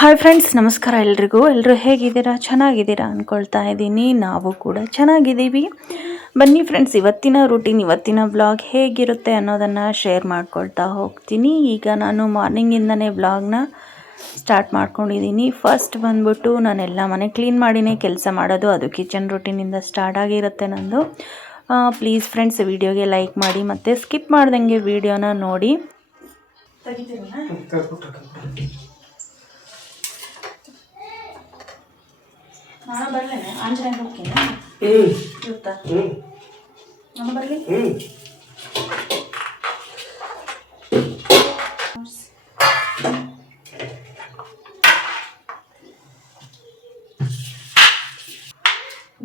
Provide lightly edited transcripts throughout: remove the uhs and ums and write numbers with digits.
Hi friends, ನಮಸ್ಕಾರ ಎಲ್ರಿಗೂ. ಎಲ್ಲರೂ ಹೇಗಿದ್ದೀರಾ? ಚೆನ್ನಾಗಿದ್ದೀರಾ ಅಂದ್ಕೊಳ್ತಾ ಇದ್ದೀನಿ. ನಾವು ಕೂಡ ಚೆನ್ನಾಗಿದ್ದೀವಿ. ಬನ್ನಿ ಫ್ರೆಂಡ್ಸ್, ಇವತ್ತಿನ ರೂಟೀನ್, ಇವತ್ತಿನ ಬ್ಲಾಗ್ ಹೇಗಿರುತ್ತೆ ಅನ್ನೋದನ್ನು ಶೇರ್ ಮಾಡ್ಕೊಳ್ತಾ ಹೋಗ್ತೀನಿ. ಈಗ ನಾನು ಮಾರ್ನಿಂಗಿಂದನೇ ಬ್ಲಾಗ್ನ ಸ್ಟಾರ್ಟ್ ಮಾಡ್ಕೊಂಡಿದ್ದೀನಿ. ಫಸ್ಟ್ ಬಂದ್ಬಿಟ್ಟು ನಾನೆಲ್ಲ ಮನೆ ಕ್ಲೀನ್ ಮಾಡಿನೇ ಕೆಲಸ ಮಾಡೋದು, ಅದು ಕಿಚನ್ ರೂಟೀನಿಂದ ಸ್ಟಾರ್ಟ್ ಆಗಿರುತ್ತೆ ನಂದು. ಪ್ಲೀಸ್ ಫ್ರೆಂಡ್ಸ್, ವಿಡಿಯೋಗೆ ಲೈಕ್ ಮಾಡಿ ಮತ್ತು ಸ್ಕಿಪ್ ಮಾಡ್ದಂಗೆ ವಿಡಿಯೋನ ನೋಡಿ. ನಾನು ಬರಲೇನೆ, ಆಂಜನೇಯ ಹೋಗ್ತೀನಿ ಇವತ್ತಾ. ನಾನು ಬರಲಿ.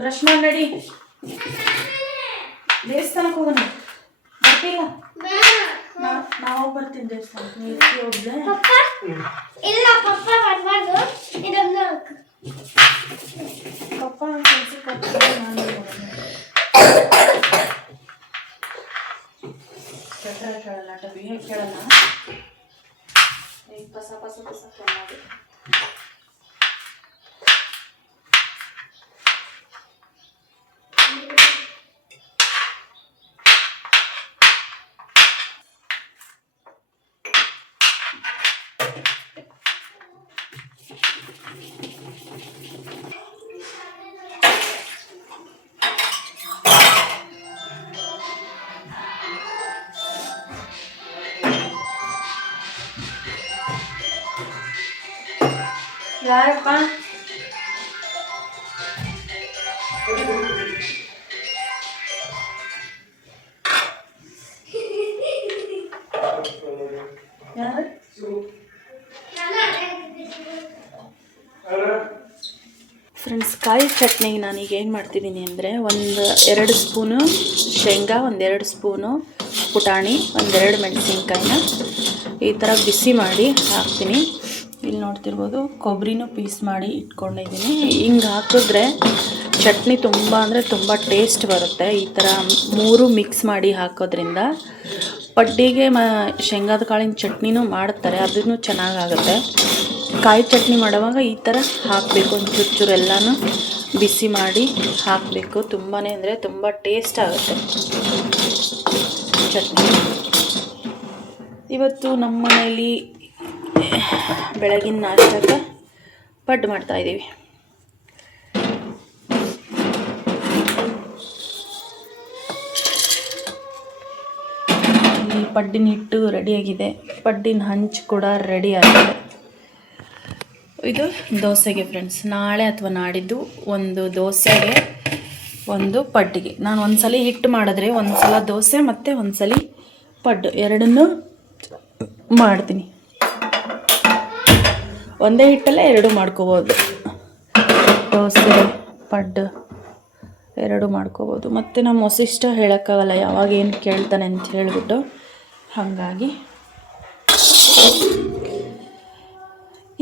ಬ್ರಷ್ ಮಾಡಿ ನಡಿ, ದೇವಸ್ಥಾನಕ್ಕೆ ಹೋಗೋಣ. ಬರ್ತಿಲ್ಲ? ನಾವು ಬರ್ತೀನಿ ದೇವಸ್ಥಾನಕ್ಕೆ. ನೀವು ಹೋಗ್ಲೇ? ಇಲ್ಲ, ಪಪ್ಪ ಬರಬಾರ್ದು. ಪಪ್ಪ ಕೆಲ್ಸಕ್ಕೆ ಹೋಗ್ತಾರೆ, ನಾನು ಸ್ವೆಟರ್ ಕೇಳಲ್ಲ, ಟಬಿ ಹೇಗೆ ಕೇಳಲ್ಲ. ಈಗ ಪಸ ಪಸ ಪಸ ಮಾಡಿ. ಯಾರಪ್ಪ? ಫ್ರೆಂಡ್ಸ್, ಕಾಯಿ ಚಟ್ನಿಗೆ ನಾನೀಗ ಏನು ಮಾಡ್ತಿದ್ದೀನಿ ಅಂದರೆ, 2 ಸ್ಪೂನು ಶೇಂಗಾ, 2 ಸ್ಪೂನು ಪುಟಾಣಿ, 2 ಮೆಣಸಿನ್ಕಾಯಿನ ಈ ಥರ ಬಿಸಿ ಮಾಡಿ ಹಾಕ್ತೀನಿ. ಇಲ್ಲಿ ನೋಡ್ತಿರ್ಬೋದು, ಕೊಬ್ಬರಿನೂ ಪೀಸ್ ಮಾಡಿ ಇಟ್ಕೊಂಡಿದ್ದೀನಿ. ಹಿಂಗೆ ಹಾಕಿದ್ರೆ ಚಟ್ನಿ ತುಂಬ ಅಂದರೆ ತುಂಬ ಟೇಸ್ಟ್ ಬರುತ್ತೆ. ಈ ಥರ 3 ಮಿಕ್ಸ್ ಮಾಡಿ ಹಾಕೋದ್ರಿಂದ ಪಡ್ಡಿಗೆ ಶೇಂಗಾದ ಕಾಳಿನ ಚಟ್ನಿನೂ ಮಾಡ್ತಾರೆ, ಅದನ್ನು ಚೆನ್ನಾಗಾಗುತ್ತೆ. ಕಾಯಿ ಚಟ್ನಿ ಮಾಡುವಾಗ ಈ ಥರ ಹಾಕಬೇಕು, ಒಂದು ಚೂರು ಎಲ್ಲನೂ ಬಿಸಿ ಮಾಡಿ ಹಾಕಬೇಕು. ತುಂಬಾ ಅಂದರೆ ತುಂಬ ಟೇಸ್ಟ್ ಆಗುತ್ತೆ ಚಟ್ನಿ. ಇವತ್ತು ನಮ್ಮ ಮನೆಯಲ್ಲಿ ಬೆಳಗಿನ ನಾಷ್ಟಕ್ಕೆ ಪಡ್ಡು ಮಾಡ್ತಾಯಿದ್ದೀವಿ. ಈ ಪಡ್ಡಿನ ಹಿಟ್ಟು ರೆಡಿಯಾಗಿದೆ, ಪಡ್ಡಿನ ಹಂಚು ಕೂಡ ರೆಡಿ ಆಗಿದೆ. ಇದು ದೋಸೆಗೆ ಫ್ರೆಂಡ್ಸ್, ನಾಳೆ ಅಥವಾ ನಾಡಿದ್ದು ಒಂದು ದೋಸೆಗೆ, ಒಂದು ಪಡ್ಡಿಗೆ. ನಾನು ಒಂದ್ಸಲ ಹಿಟ್ಟು ಮಾಡಿದ್ರೆ ಒಂದ್ಸಲ ದೋಸೆ ಮತ್ತು ಒಂದ್ಸಲ ಪಡ್ಡು ಎರಡನ್ನೂ ಮಾಡ್ತೀನಿ. ಒಂದೇ ಹಿಟ್ಟಲ್ಲೇ 2 ಮಾಡ್ಕೋಬೋದು, ದೋಸೆ ಪಡ್ಡು 2 ಮಾಡ್ಕೋಬೋದು. ಮತ್ತು ನಮ್ಮ ವಸಿಷ್ಠ ಹೇಳೋಕ್ಕಾಗಲ್ಲ, ಯಾವಾಗ ಏನು ಕೇಳ್ತಾನೆ ಅಂತ ಹೇಳಿಬಿಟ್ಟು. ಹಾಗಾಗಿ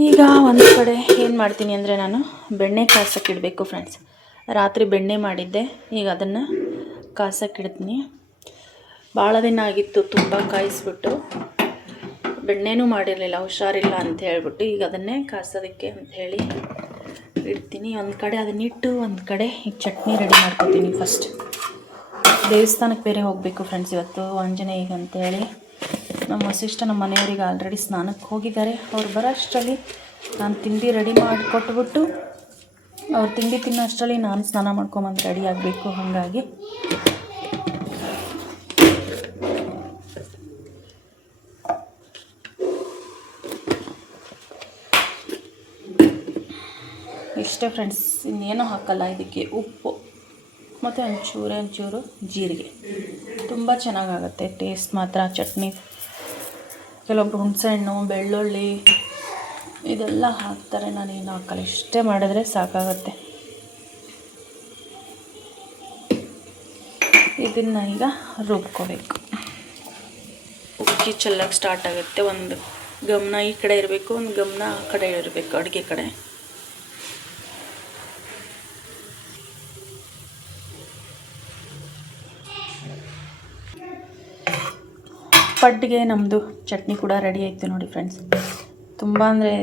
ಈಗ ಒಂದು ಕಡೆ ಏನು ಮಾಡ್ತೀನಿ ಅಂದರೆ, ನಾನು ಬೆಣ್ಣೆ ಕಾಸಕ್ಕಿಡಬೇಕು ಫ್ರೆಂಡ್ಸ್. ರಾತ್ರಿ ಬೆಣ್ಣೆ ಮಾಡಿದ್ದೆ, ಈಗ ಅದನ್ನು ಕಾಸಕ್ಕಿಡ್ತೀನಿ. ಭಾಳ ದಿನ ಆಗಿತ್ತು ತುಂಬ ಕಾಯಿಸ್ಬಿಟ್ಟು, ಬೆಣ್ಣೆನೂ ಮಾಡಿರಲಿಲ್ಲ, ಹುಷಾರಿಲ್ಲ ಅಂತ ಹೇಳ್ಬಿಟ್ಟು. ಈಗ ಅದನ್ನೇ ಕಾಸೋದಕ್ಕೆ ಅಂಥೇಳಿ ಇಡ್ತೀನಿ. ಒಂದು ಕಡೆ ಅದನ್ನಿಟ್ಟು ಒಂದು ಕಡೆ ಈಗ ಚಟ್ನಿ ರೆಡಿ ಮಾಡ್ಕೊತೀನಿ. ಫಸ್ಟ್ ದೇವಸ್ಥಾನಕ್ಕೆ ಬೇರೆ ಹೋಗಬೇಕು ಫ್ರೆಂಡ್ಸ್ ಇವತ್ತು, ಆಂಜನೇಯಗೆ ಅಂಥೇಳಿ. ನಮ್ಮ ವಸಿಷ್ಠ ನಮ್ಮ ಮನೆಯವರಿಗೆ ಆಲ್ರೆಡಿ ಸ್ನಾನಕ್ಕೆ ಹೋಗಿದ್ದಾರೆ. ಅವ್ರು ಬರೋ ಅಷ್ಟರಲ್ಲಿ ನಾನು ತಿಂಡಿ ರೆಡಿ ಮಾಡಿಕೊಟ್ಬಿಟ್ಟು, ಅವ್ರು ತಿಂಡಿ ತಿನ್ನೋ ಅಷ್ಟರಲ್ಲಿ ನಾನು ಸ್ನಾನ ಮಾಡ್ಕೊಂಬಂದು ರೆಡಿ ಆಗಬೇಕು. ಹಾಗಾಗಿ ಇಷ್ಟೇ ಫ್ರೆಂಡ್ಸ್, ಇನ್ನೇನೂ ಹಾಕಲ್ಲ ಇದಕ್ಕೆ. ಉಪ್ಪು ಮತ್ತು ಒಂಚೂರು ಜೀರಿಗೆ, ತುಂಬ ಚೆನ್ನಾಗಾಗುತ್ತೆ ಟೇಸ್ಟ್ ಮಾತ್ರ ಚಟ್ನಿ. ಕೆಲವೊಬ್ರು ಹುಣಸೆಹಣ್ಣು, ಬೆಳ್ಳುಳ್ಳಿ ಇದೆಲ್ಲ ಹಾಕ್ತಾರೆ, ನಾನೇನು ಹಾಕಲ್ಲ. ಇಷ್ಟೇ ಮಾಡಿದ್ರೆ ಸಾಕಾಗತ್ತೆ. ಇದನ್ನು ಈಗ ರುಬ್ಕೋಬೇಕು. ಉಕ್ಕಿ ಚೆಲ್ಲಕ್ಕೆ ಸ್ಟಾರ್ಟ್ ಆಗುತ್ತೆ. ಒಂದು ಗಮನ ಈ ಕಡೆ ಇರಬೇಕು, ಒಂದು ಗಮನ ಆ ಕಡೆ ಇರಬೇಕು, ಅಡುಗೆ ಕಡೆ. ಪಡ್ಡಿಗೆ ನಮ್ಮದು ಚಟ್ನಿ ಕೂಡ ರೆಡಿ ಆಯಿತು ನೋಡಿ ಫ್ರೆಂಡ್ಸ್. ತುಂಬ ಅಂದರೆ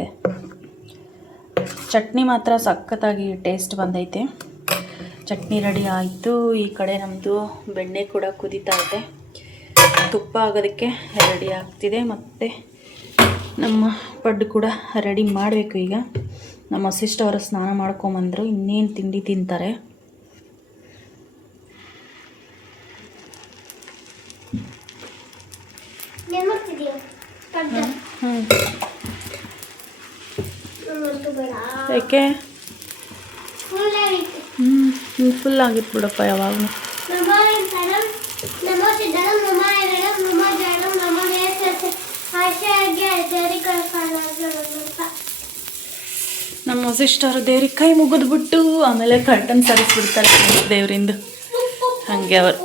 ಚಟ್ನಿ ಮಾತ್ರ ಸಖತ್ತಾಗಿ ಟೇಸ್ಟ್ ಬಂದೈತೆ. ಚಟ್ನಿ ರೆಡಿ ಆಯಿತು. ಈ ಕಡೆ ನಮ್ಮದು ಬೆಣ್ಣೆ ಕೂಡ ಕುದೀತಾ ಇದೆ, ತುಪ್ಪ ಆಗೋದಕ್ಕೆ ರೆಡಿ ಆಗ್ತಿದೆ. ಮತ್ತು ನಮ್ಮ ಪಡ್ಡು ಕೂಡ ರೆಡಿ ಮಾಡಬೇಕು. ಈಗ ನಮ್ಮ ಸಿಸ್ಟರ್ ಅವರು ಸ್ನಾನ ಮಾಡ್ಕೊಂಬಂದರು, ಇನ್ನೇನು ತಿಂಡಿ ತಿಂತಾರೆ. ಯಾಕೆ ಫುಲ್ ಆಗಿತ್ತು ಬಿಡಪ್ಪ ಯಾವಾಗಲೂ. ನಮ್ಮ ಸಿಸ್ಟರ್ ದೇವ್ರಿಗೆ ಕೈ ಮುಗಿದ್ಬಿಟ್ಟು ಆಮೇಲೆ ಕರ್ಟನ್ ಸರಿಸ್ಬಿಡ್ತಾರೆ ದೇವರಿಂದ. ಹಾಗೆ ಅವರು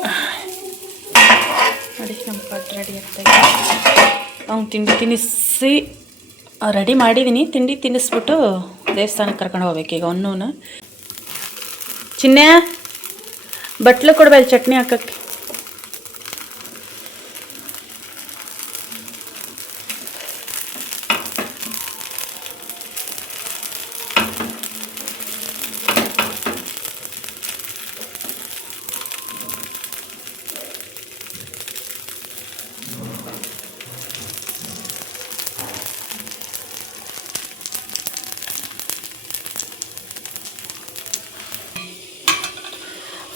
ನೋಡಿ ನಮ್ಮ ಪಟ್ಟು ರೆಡಿ ಆಗ್ತಾಯಿದೆ. ಅವ್ನು ತಿಂಡಿ ತಿನ್ನಿಸಿ ರೆಡಿ ಮಾಡಿದ್ದೀನಿ. ತಿಂಡಿ ತಿನ್ನಿಸ್ಬಿಟ್ಟು ದೇವಸ್ಥಾನಕ್ಕೆ ಕರ್ಕೊಂಡು ಹೋಗ್ಬೇಕು ಈಗ. ಒನ್ನೂನು ಚಿನ್ನೆ ಬಟ್ಲು ಕೊಡ್ಬೇಕು ಚಟ್ನಿ ಹಾಕಕ್ಕೆ.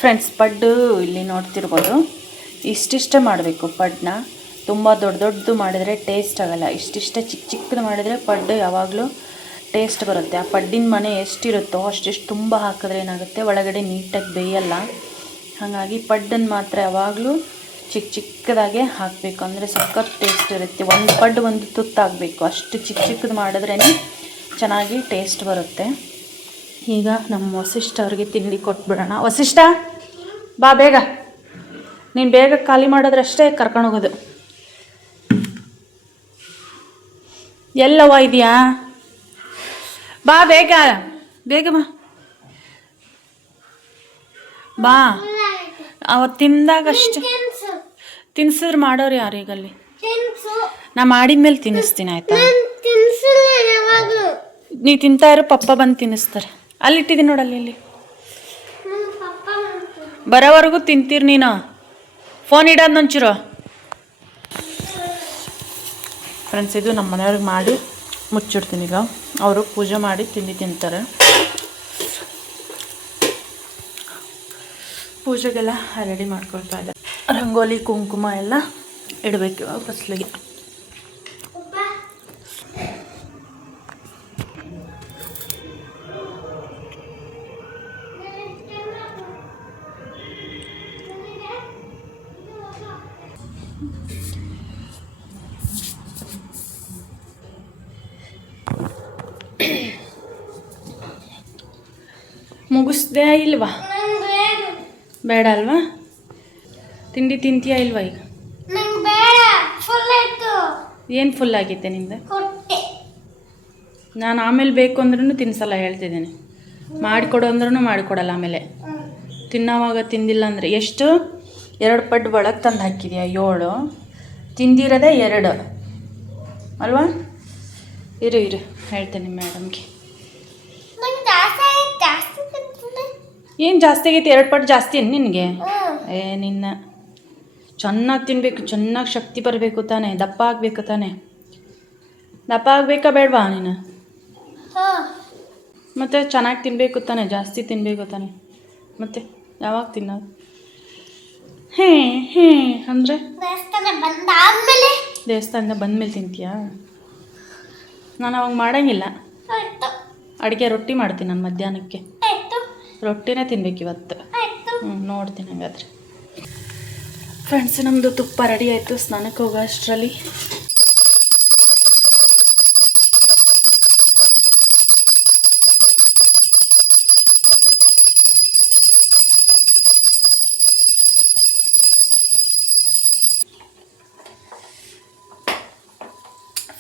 ಫ್ರೆಂಡ್ಸ್, ಪಡ್ಡು ಇಲ್ಲಿ ನೋಡ್ತಿರ್ಬೋದು, ಇಷ್ಟಿಷ್ಟೇ ಮಾಡಬೇಕು ಪಡ್ಡನ್ನ. ತುಂಬ ದೊಡ್ಡದು ಮಾಡಿದರೆ ಟೇಸ್ಟ್ ಆಗೋಲ್ಲ. ಇಷ್ಟಿಷ್ಟೇ ಚಿಕ್ಕದು ಮಾಡಿದರೆ ಪಡ್ಡು ಯಾವಾಗಲೂ ಟೇಸ್ಟ್ ಬರುತ್ತೆ. ಆ ಪಡ್ಡಿನ ಮನೆ ಎಷ್ಟಿರುತ್ತೋ ಅಷ್ಟಿಷ್ಟು ತುಂಬ ಹಾಕಿದ್ರೆ ಏನಾಗುತ್ತೆ, ಒಳಗಡೆ ನೀಟಾಗಿ ಬೇಯಲ್ಲ. ಹಾಗಾಗಿ ಪಡ್ಡನ್ನು ಮಾತ್ರ ಯಾವಾಗಲೂ ಚಿಕ್ಕದಾಗೆ ಹಾಕಬೇಕು, ಅಂದರೆ ಸಖತ್ ಟೇಸ್ಟ್ ಇರುತ್ತೆ. ಒಂದು ಪಡ್ಡು ಒಂದು ತುತ್ತಾಗಬೇಕು, ಅಷ್ಟು ಚಿಕ್ಕದು ಮಾಡಿದ್ರೇ ಚೆನ್ನಾಗಿ ಟೇಸ್ಟ್ ಬರುತ್ತೆ. ಈಗ ನಮ್ಮ ವಸಿಷ್ಠ ಅವ್ರಿಗೆ ತಿಂಡಿ ಕೊಟ್ಬಿಡೋಣ. ವಸಿಷ್ಠ ಬಾ ಬೇಗ, ನೀನು ಬೇಗ ಖಾಲಿ ಮಾಡೋದ್ರಷ್ಟೇ ಕರ್ಕೊಂಡು ಹೋಗೋದು. ಎಲ್ಲವ ಇದೆಯಾ? ಬಾ ಬೇಗ ಬೇಗ ಬಾ. ಅವತ್ತು ತಿಂದಾಗಷ್ಟೇ ತಿನ್ಸಿದ್ರೆ ಮಾಡೋರು ಯಾರು ಈಗಲ್ಲಿ? ನಾ ಮಾಡಿದ್ಮೇಲೆ ತಿನ್ನಿಸ್ತೀನಿ ಆಯ್ತಾ? ನೀ ತಿಂತಾ ಇರೋ, ಪಪ್ಪ ಬಂದು ತಿನ್ನಿಸ್ತಾರೆ. ಅಲ್ಲಿಟ್ಟಿದ್ದೀನಿ ನೋಡಲ್ಲಿ, ಇಲ್ಲಿ ಬರೋವರೆಗೂ ತಿಂತೀರಿ ನೀನು. ಫೋನ್ ಇಡೋದು ನಂಚಿರೋ. ಫ್ರೆಂಡ್ಸ್, ಇದು ನಮ್ಮ ಮನೆಯವ್ರಿಗೆ ಮಾಡಿ ಮುಚ್ಚಿಡ್ತೀನಿ. ಈಗ ಅವರು ಪೂಜೆ ಮಾಡಿ ತಿಂಡಿ ತಿಂತಾರೆ. ಪೂಜೆಗೆಲ್ಲ ರೆಡಿ ಮಾಡ್ಕೊಳ್ತಾ ಇದ್ದಾರೆ. ರಂಗೋಲಿ ಕುಂಕುಮ ಎಲ್ಲ ಇಡಬೇಕು ಫಸ್ಲಿಗೆ. ಮುಗಿಸ್ದೆ ಇಲ್ವಾ? ಬೇಡ ಅಲ್ವಾ? ತಿಂಡಿ ತಿಂತೀಯಾ ಇಲ್ವಾ ಈಗ? ಏನು ಫುಲ್ ಆಗಿತ್ತೆ ನಿಂದು? ನಾನು ಆಮೇಲೆ ಬೇಕು ಅಂದ್ರೂ ತಿನ್ಸಲ್ಲ, ಹೇಳ್ತಿದ್ದೀನಿ. ಮಾಡಿಕೊಡು ಅಂದ್ರೂ ಮಾಡಿಕೊಡಲ್ಲ. ಆಮೇಲೆ ತಿನ್ನೋವಾಗ ತಿಂದಿಲ್ಲ ಅಂದರೆ ಎಷ್ಟು? 2 ಪಡ್ಡು ಒಳಗೆ ತಂದು ಹಾಕಿದ್ಯಾ? 7 ತಿಂದಿರೋದೇ 2 ಅಲ್ವಾ? ಇರು ಹೇಳ್ತೇನೆ ಮೇಡಮ್ಗೆ. ಏನು ಜಾಸ್ತಿ ಆಗೈತಿ? 2 ಪಟ್ಟು ಜಾಸ್ತಿ ಏನು ನಿನಗೆ? ನಿನ್ನ ಚೆನ್ನಾಗಿ ತಿನ್ನಬೇಕು, ಚೆನ್ನಾಗಿ ಶಕ್ತಿ ಬರಬೇಕು ತಾನೆ, ದಪ್ಪ ಆಗಬೇಕು ತಾನೆ. ದಪ್ಪ ಆಗಬೇಕಾ ಬೇಡವಾ ನೀನು? ಮತ್ತು ಚೆನ್ನಾಗಿ ತಿನ್ನಬೇಕು ತಾನೆ, ಜಾಸ್ತಿ ತಿನ್ನಬೇಕು ತಾನೆ. ಮತ್ತು ಯಾವಾಗ ತಿನ್ನೋದು? ಅಂದರೆ ದೇವಸ್ಥಾನದಿಂದ ಬಂದಮೇಲೆ ತಿಂತೀಯಾ? ನಾನು ಅವಾಗ ಮಾಡೋಂಗಿಲ್ಲ. ಅಡುಗೆ ರೊಟ್ಟಿ ಮಾಡ್ತೀನಿ ನಾನು ಮಧ್ಯಾಹ್ನಕ್ಕೆ. ರೊಟ್ಟಿನೇ ತಿನ್ಬೇಕು ಇವತ್ತು. ನೋಡ್ತೀನಿ ಹಂಗಾದ್ರೆ. ಫ್ರೆಂಡ್ಸ್, ನಮ್ಮದು ತುಪ್ಪ ರೆಡಿ ಆಯಿತು. ಸ್ನಾನಕ್ಕೆ ಹೋಗೋ ಅಷ್ಟರಲ್ಲಿ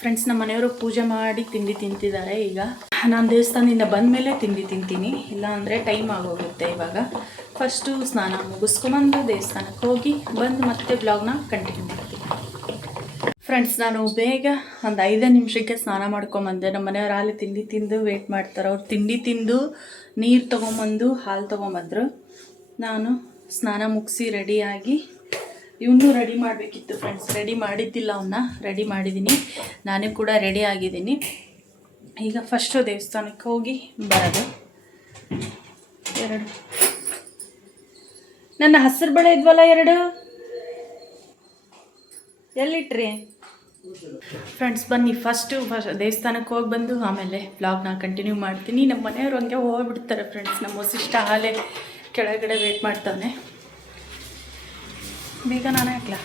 ಫ್ರೆಂಡ್ಸ್, ನಮ್ಮ ಮನೆಯವರು ಪೂಜೆ ಮಾಡಿ ತಿಂಡಿ ತಿಂತಿದ್ದಾರೆ. ಈಗ ನಾನು ದೇವಸ್ಥಾನದಿಂದ ಬಂದ ಮೇಲೆ ತಿಂಡಿ ತಿಂತೀನಿ, ಇಲ್ಲ ಅಂದರೆ ಟೈಮ್ ಆಗೋಗುತ್ತೆ. ಇವಾಗ ಫಸ್ಟು ಸ್ನಾನ ಮುಗಿಸ್ಕೊಂಬಂದು ದೇವಸ್ಥಾನಕ್ಕೆ ಹೋಗಿ ಬಂದು ಮತ್ತೆ ಬ್ಲಾಗ್ನ ಕಂಟಿನ್ಯೂ ಮಾಡ್ತೀನಿ. ಫ್ರೆಂಡ್ಸ್, ನಾನು ಬೇಗ ಒಂದು 5 ನಿಮಿಷಕ್ಕೆ ಸ್ನಾನ ಮಾಡ್ಕೊಂಬಂದೆ. ನಮ್ಮ ಮನೆಯವ್ರು ಹಾಲು ತಿಂಡಿ ತಿಂದು ವೇಟ್ ಮಾಡ್ತಾರೆ. ಅವ್ರು ತಿಂಡಿ ತಿಂದು ನೀರು ತೊಗೊಂಬಂದು ಹಾಲು ತೊಗೊಂಬಂದರು. ನಾನು ಸ್ನಾನ ಮುಗಿಸಿ ರೆಡಿಯಾಗಿ ಇವನ್ನೂ ರೆಡಿ ಮಾಡಬೇಕಿತ್ತು ಫ್ರೆಂಡ್ಸ್. ರೆಡಿ ಮಾಡಿದ್ದಿಲ್ಲ, ಅವನ್ನ ರೆಡಿ ಮಾಡಿದ್ದೀನಿ. ನಾನೇ ಕೂಡ ರೆಡಿ ಆಗಿದ್ದೀನಿ. ಈಗ ಫಸ್ಟು ದೇವಸ್ಥಾನಕ್ಕೆ ಹೋಗಿ ಬರೋದು. 2 ನನ್ನ ಹಸಿರು ಬಳೆ ಇದ್ವಲ್ಲ 2 ಎಲ್ಲಿಟ್ರಿ ಫ್ರೆಂಡ್ಸ್? ಬನ್ನಿ ಫಸ್ಟ್ ದೇವಸ್ಥಾನಕ್ಕೆ ಹೋಗಿ ಬಂದು ಆಮೇಲೆ ವ್ಲಾಗ್ನ ಕಂಟಿನ್ಯೂ ಮಾಡ್ತೀನಿ. ನಮ್ಮ ಮನೆಯವ್ರು ಹಂಗೆ ಹೋಗ್ಬಿಡ್ತಾರೆ ಫ್ರೆಂಡ್ಸ್. ನಮ್ಮ ವಸಿಷ್ಠ ಹಾಲೆ ಕೆಳಗಡೆ ವೇಟ್ ಮಾಡ್ತಾನೆ. ಬೇಗ ನಾನು ಹಾಕ್ಲ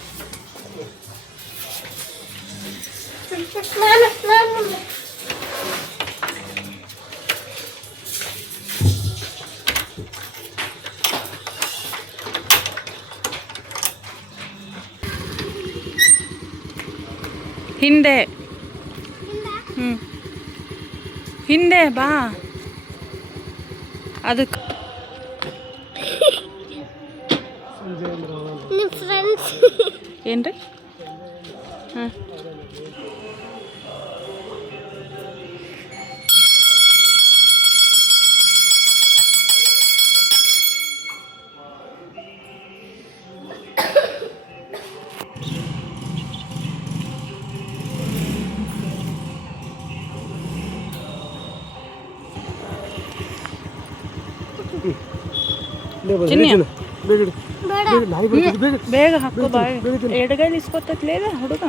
ಹಿಂದೆ ಹಿಂದೆ ಬಾ. ಅದಕ್ಕೆ ಏನ್ರಿ? ಹಾಂ, ಬೇಗ ಹಾಕೋ ಬಾ. ಎಡಗೈಲಿ ಇಸ್ಕೊತತ್ಲೇದ ಹುಡುಗ.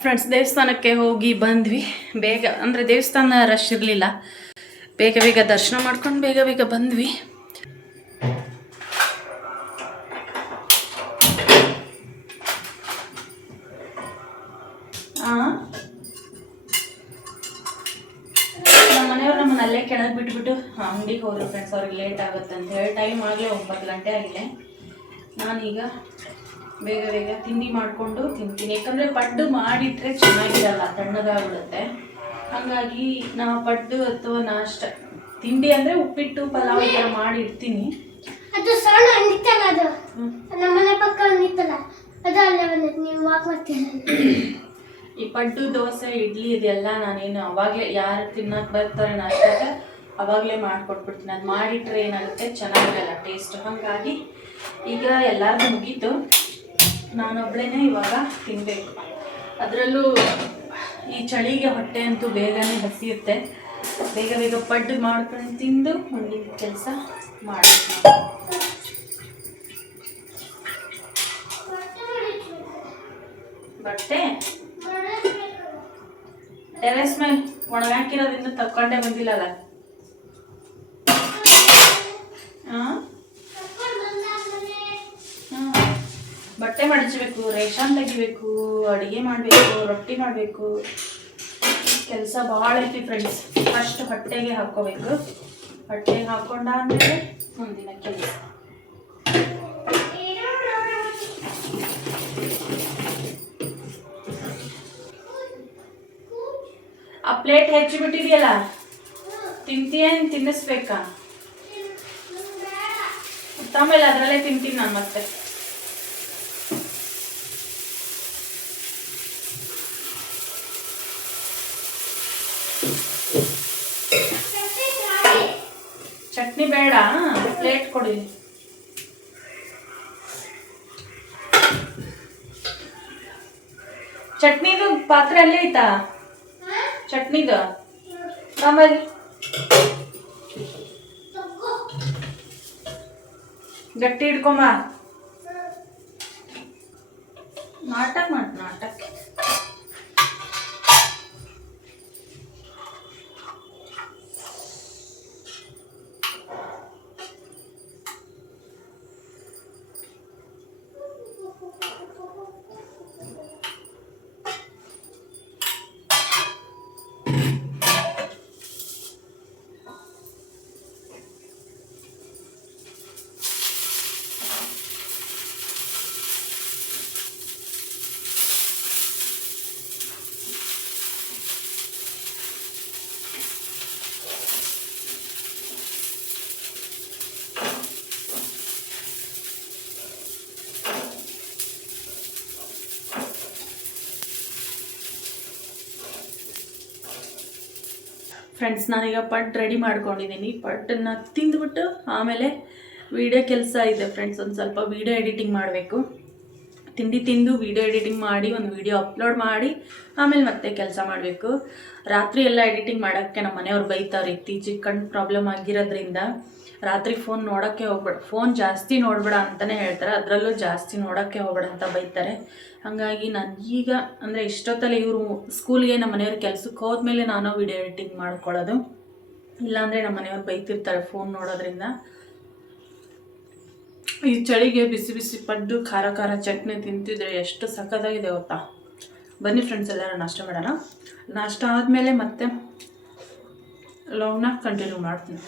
ಫ್ರೆಂಡ್ಸ್, ದೇವಸ್ಥಾನಕ್ಕೆ ಹೋಗಿ ಬಂದ್ವಿ ಬೇಗ. ಅಂದರೆ ದೇವಸ್ಥಾನ ರಶ್ ಇರಲಿಲ್ಲ. ಬೇಗ ಬೇಗ ದರ್ಶನ ಮಾಡ್ಕೊಂಡು ಬೇಗ ಬೇಗ ಬಂದ್ವಿ. ನಮ್ಮ ಮನೆಯವ್ರು ನಮ್ಮನ್ನ ಅಲ್ಲೇ ಕೆಳಗೆ ಬಿಟ್ಬಿಟ್ಟು ಅಂಗಡಿಗೆ ಹೋದ್ರು ಫ್ರೆಂಡ್ಸ್. ಅವ್ರಿಗೆ ಲೇಟ್ ಆಗುತ್ತೆ ಅಂತ ಹೇಳಿ. ಟೈಮ್ ಆಗಲೇ 9 ಗಂಟೆ ಆಗಿದೆ. ನಾನೀಗ ಬೇಗ ಬೇಗ ತಿಂಡಿ ಮಾಡಿಕೊಂಡು ತಿಂತೀನಿ. ಯಾಕಂದರೆ ಪಡ್ಡು ಮಾಡಿಟ್ರೆ ಚೆನ್ನಾಗಿರಲ್ಲ, ತಣ್ಣಗಾಗ್ಬಿಡುತ್ತೆ. ಹಾಗಾಗಿ ನಾವು ಪಡ್ಡು ಅಥವಾ ನಾಷ್ಟ ತಿಂಡಿ ಅಂದರೆ ಉಪ್ಪಿಟ್ಟು ಪಲಾವ್ ಈ ಥರ ಮಾಡಿರ್ತೀನಿ. ಅದು ಸಣ್ಣ ಅಂದಿತ್ತಲ್ಲ, ಅದು ನಮ್ಮನೆ ಪಕ್ಕ ಅಂದಿತ್ತಲ್ಲ, ಅದು ಅಲ್ಲೇ ಬಂದಿತ್ತು. ನೀವು ವಾಕ್ ಮಾಡ್ತೀರ. ಈ ಪಡ್ಡು, ದೋಸೆ, ಇಡ್ಲಿ ಇದೆಲ್ಲ ನಾನೇನು ಅವಾಗಲೇ ಯಾರು ತಿನ್ನೋಕೆ ಬರ್ತಾರೆ ನಾಷ್ಟಕ್ಕೆ ಅವಾಗಲೇ ಮಾಡಿಕೊಟ್ಬಿಡ್ತೀನಿ. ಅದು ಮಾಡಿಟ್ರೆ ಏನಾಗುತ್ತೆ, ಚೆನ್ನಾಗಿರಲ್ಲ ಟೇಸ್ಟ್. ಹಾಗಾಗಿ ಈಗ ಎಲ್ಲರಿಗೂ ಮುಗೀತು. ನಾನೊಬ್ಬಳೇ ಇವಾಗ ತಿನ್ನಬೇಕು. ಅದರಲ್ಲೂ ಈ ಚಳಿಗೆ ಹೊಟ್ಟೆ ಅಂತೂ ಬೇಗನೆ ಹಸಿಯುತ್ತೆ. ಬೇಗ ಬೇಗ ಪಡ್ಡು ಮಾಡ್ಕೊಂಡು ತಿಂದು ಮುಂದಿನ ಕೆಲಸ ಮಾಡಬೇಕು. ಬಟ್ಟೆ ಟೆರೆಸ್ ಮೇಲೆ ಒಣಗಾಕಿರೋದ್ರಿಂದ ತಕ್ಕೊಂಡೇ ಬಂದಿಲ್ಲಲ್ಲ. ಬಟ್ಟೆ ಮಡಚಬೇಕು, ರೇಷನ್ ತೆಗಿಬೇಕು, ಅಡುಗೆ ಮಾಡಬೇಕು, ರೊಟ್ಟಿ ಮಾಡಬೇಕು. ಕೆಲಸ ಭಾಳ ಐತಿ ಫ್ರೆಂಡ್ಸ್. ಫಸ್ಟ್ ಹೊಟ್ಟೆಗೆ ಹಾಕ್ಕೋಬೇಕು. ಹೊಟ್ಟೆಗೆ ಹಾಕ್ಕೊಂಡಾದ್ಮೇಲೆ ಮುಂದಿನ ಕೆಲಸ. ಆ ಪ್ಲೇಟ್ ಹೆಚ್ಚಿಬಿಟ್ಟಿದೆಯಲ್ಲ, ತಿಂತೀಯೇನು? ತಿನ್ನಿಸ್ಬೇಕಾ? ಆಮೇಲೆ ಅದರಲ್ಲೇ ತಿಂತೀನಿ ನಾನು ಮತ್ತೆ. ಚಟ್ನಿ ಬೇಡ, ಪ್ಲೇಟ್ ಕೊಡಿ. ಚಟ್ನಿದು ಪಾತ್ರೆ ಅಲ್ಲೇ ಐತಾ? ಚಟ್ನಿದು ಆಮೇಲೆ ಗಟ್ಟಿ ಹಿಡ್ಕೊಂಬ. ನಾಟಕ ಮಾಡು, ನಾಟಕ. ಫ್ರೆಂಡ್ಸ್ ನಾನೀಗ ಪಡ್ ರೆಡಿ ಮಾಡ್ಕೊಂಡಿದ್ದೀನಿ. ಪಡ್ಡನ್ನು ತಿಂದುಬಿಟ್ಟು ಆಮೇಲೆ ವೀಡಿಯೋ ಕೆಲಸ ಇದೆ ಫ್ರೆಂಡ್ಸ್. ಒಂದು ಸ್ವಲ್ಪ ವೀಡಿಯೋ ಎಡಿಟಿಂಗ್ ಮಾಡಬೇಕು. ತಿಂಡಿ ತಿಂದು ವೀಡಿಯೋ ಎಡಿಟಿಂಗ್ ಮಾಡಿ ಒಂದು ವೀಡಿಯೋ ಅಪ್ಲೋಡ್ ಮಾಡಿ ಆಮೇಲೆ ಮತ್ತೆ ಕೆಲಸ ಮಾಡಬೇಕು. ರಾತ್ರಿ ಎಲ್ಲ ಎಡಿಟಿಂಗ್ ಮಾಡೋಕ್ಕೆ ನಮ್ಮ ಮನೆಯವ್ರು ಬೈತಾರೆ. ಇತ್ತೀಚೆಗೆ ಕಣ್ಣು ಪ್ರಾಬ್ಲಮ್ ಆಗಿರೋದ್ರಿಂದ ರಾತ್ರಿ ಫೋನ್ ನೋಡೋಕ್ಕೆ ಹೋಗ್ಬೇಡ, ಫೋನ್ ಜಾಸ್ತಿ ನೋಡಬೇಡ ಅಂತಲೇ ಹೇಳ್ತಾರೆ. ಅದರಲ್ಲೂ ಜಾಸ್ತಿ ನೋಡೋಕ್ಕೆ ಹೋಗ್ಬೇಡ ಅಂತ ಬೈತಾರೆ. ಹಾಗಾಗಿ ನಾನು ಈಗ ಅಂದರೆ ಇಷ್ಟೊತ್ತಲ್ಲಿ ಇವರು ಸ್ಕೂಲ್ಗೆ ನಮ್ಮ ಮನೆಯವ್ರ ಕೆಲಸಕ್ಕೆ ಹೋದ್ಮೇಲೆ ನಾನು ವೀಡಿಯೋ ಎಡಿಟಿಂಗ್ ಮಾಡ್ಕೊಳ್ಳೋದು. ಇಲ್ಲಾಂದರೆ ನಮ್ಮ ಮನೆಯವ್ರು ಬೈತಿರ್ತಾರೆ ಫೋನ್ ನೋಡೋದ್ರಿಂದ. ಈ ಚಳಿಗೆ ಬಿಸಿ ಬಿಸಿ ಪಡ್ಡು ಖಾರ ಖಾರ ಚಟ್ನಿ ತಿಂತಿದ್ರೆ ಎಷ್ಟು ಸಖತ್ತಾಗಿದೆ ಗೊತ್ತಾ. ಬನ್ನಿ ಫ್ರೆಂಡ್ಸ್ ಎಲ್ಲರೂ ನಾಷ್ಟ ಮಾಡೋಣ. ನಾಷ್ಟ ಆದಮೇಲೆ ಮತ್ತೆ ಲಾಗ್ನ ಕಂಟಿನ್ಯೂ ಮಾಡ್ತೀನಿ.